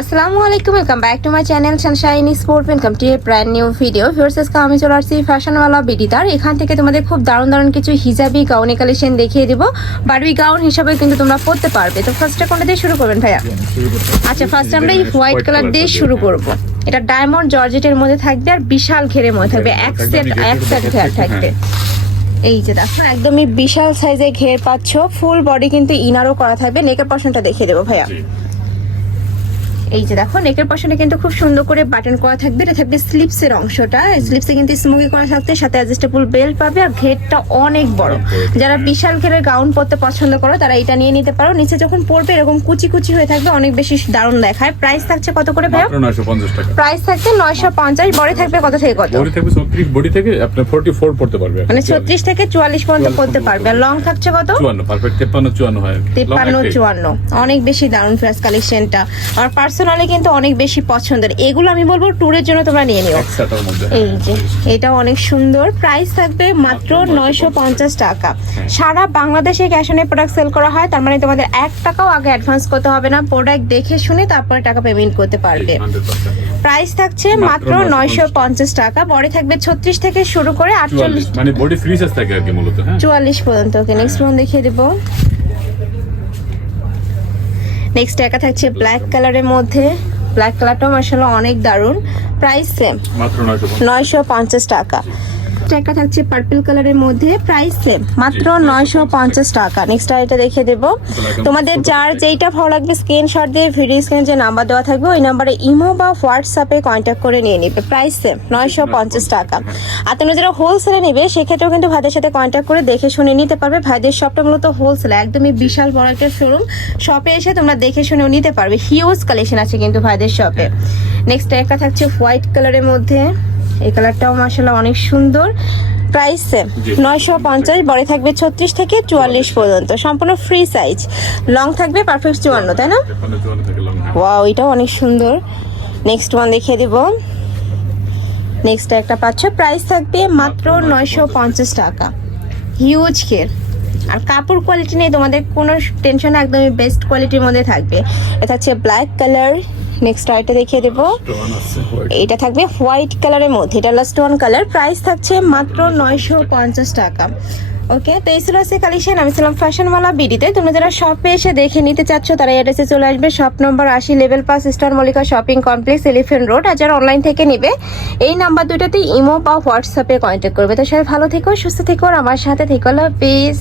আসসালামু আলাইকুম, welcome back to my channel Sunshine sport. Welcome to A brand new video. Viewers, আমি চলে আসছি ফ্যাশনওয়ালা বিডিতার। এখান থেকে তোমাদের খুব দারুণ দারুণ কিছু হিজাবি গাউনি কালেকশন দেখিয়ে দিব। বারবি গাউন হিসাবে কিন্তু তোমরা পরতে পারবে। তো ফার্স্টে কোনটা দিয়ে শুরু করবেন ভাইয়া? আচ্ছা, ফার্স্ট আমরা এই হোয়াইট কালার দিয়ে শুরু করব। এটা ডায়মন্ড জর্জেটের মধ্যে থাকবে আর বিশাল ঘেরের মধ্যে থাকবে, এক সেট ঘের থাকবে। এই যে দেখো, একদমই বিশাল সাইজের ঘের পাচ্ছ। ফুল বডি কিন্তু ইনারও করা থাকবে। নেকের পশনটা দেখিয়ে দেবো ভাইয়া। এই যে দেখো, নেকের পশনে কিন্তু খুব সুন্দর করে বাটন করা থাকবে। এটা থাকবে স্লিপসের অংশটা, স্লিপসে কিন্তু স্মোকি করা থাকবে, সাথে অ্যাডজাস্টেবল বেল্ট পাবে। আর ঘেরটা অনেক বড়। যারা বিশাল ঘেরের গাউন পরতে পছন্দ করো তারা এটা নিয়ে নিতে পারো। নিচে যখন পরবে এরকম কুচি কুচি হয়ে থাকবে, অনেক বেশি দারুণ দেখায়। প্রাইস থাকছে কত করে ভাইয়া? 950 টাকা। প্রাইস থাকছে 950। বডি থাকবে কত থেকে কত? বডি থাকবে 36, বডি থেকে আপনি 44 পড়তে পারবে, মানে 36 থেকে 44 পর্যন্ত পড়তে পারবে। আর লং থাকছে কত? 54, পারফেক্ট 53 54 হয়। 53 54 অনেক বেশি দারুণ ফ্রেশ কালেকশনটা। আর পার্সোনালি কিন্তু অনেক বেশি পছন্দের। এগুলো আমি বলবো ট্যুরের জন্য তোমরা নিয়ে নিও। এই যে এটা অনেক সুন্দর। প্রাইস থাকবে মাত্র 950 টাকা। সারা বাংলাদেশে ক্যাশ অন প্রোডাক্ট সেল করা হয়, তার মানে তোমাদের 1 টাকাও আগে অ্যাডভান্স করতে হবে না। প্রোডাক্ট দেখে শুনে তারপরে টাকা পেমেন্ট করতে পারবে। প্রাইস থাকছে মাত্র 950 টাকা। বডি থাকবে 36 থেকে শুরু করে 48, মানে বডি ফ্রি সাইজ থাকে আর কি মূলত, হ্যাঁ 44 পর্যন্ত। ওকে, নেক্সট ওয়ান দেখিয়ে দেব। নেক্সট একা থাকছে ব্ল্যাক কালারের মধ্যে। ব্ল্যাক কালারটাও মাশাআল্লাহ অনেক দারুণ। প্রাইস সেম, মাত্র 950 টাকা। একটা থাকছে পার্পল কালারের মধ্যে, প্রাইস সেম, মাত্র 950 টাকা। নেক্সট এটা দেখিয়ে দেব। তোমাদের যার যেইটা ভালো লাগবে স্ক্রিনশট দিয়ে ভিডিও স্ক্রিনে যে নাম্বার দেওয়া থাকবে ওই নাম্বারে ইমো বা হোয়াটসঅ্যাপে কন্ট্যাক্ট করে নিয়ে নেবে। প্রাইস সেম, 950 টাকা। আর তোমরা যারা হোলসেলে নেবে সেক্ষেত্রেও কিন্তু ভাইদের সাথে কন্ট্যাক্ট করে দেখে শুনে নিতে পারবে। ভাইদের শপটা মূলত হোলসেল, একদমই বিশাল বড় একটা শোরুম। শপে এসে তোমরা দেখে শুনেও নিতে পারবে। হিউজ কালেকশন আছে কিন্তু ভাইদের শপে। নেক্সট একটা থাকছে হোয়াইট কালারের মধ্যে। এই কালারটাও মাশাআল্লাহ অনেক সুন্দর। Price same, 950। বড় থাকবে 36 থেকে 44 পর্যন্ত, সম্পূর্ণ ফ্রি সাইজ। লং থাকবে পারফেক্ট 54, তাই না? 54 থেকে লং। ওয়াও, এটাও অনেক সুন্দর। নেক্সট ওয়ান দেখিয়ে দেব। নেক্সট একটা পাচ্ছ, প্রাইস থাকবে মাত্র 950 টাকা। হিউজ ঘের। আর কাপড় কোয়ালিটি নিয়ে তোমাদের কোনো টেনশন, একদমই বেস্ট কোয়ালিটির মধ্যে থাকবে। এটা হচ্ছে ব্ল্যাক কালার। নেক্সট আইটা দেখিয়ে দেবো। এটা থাকবে হোয়াইট কালারের মধ্যে, এটা লাস্ট ওয়ান কালার। প্রাইস থাকছে মাত্র 950 টাকা। ওকে, তো এই ছিল কালেকশন। আমি ছিলাম ফ্যাশনওয়ালা বিডিতে। তোমরা যারা শপে এসে দেখে নিতে চাচ্ছ তারা অ্যাড্রেসে চলে আসবে। Shop number 80, level 5, Star Mallika shopping complex, Elephant Road. আর যারা অনলাইন থেকে নিবে এই নাম্বার দুইটাতে ইমো বা হোয়াটসঅ্যাপে কন্ট্যাক্ট করবে। তো সবাই ভালো থেকো, সুস্থ থেকো, আর আমার সাথে থেকো। আল্লাহ হাফেজ।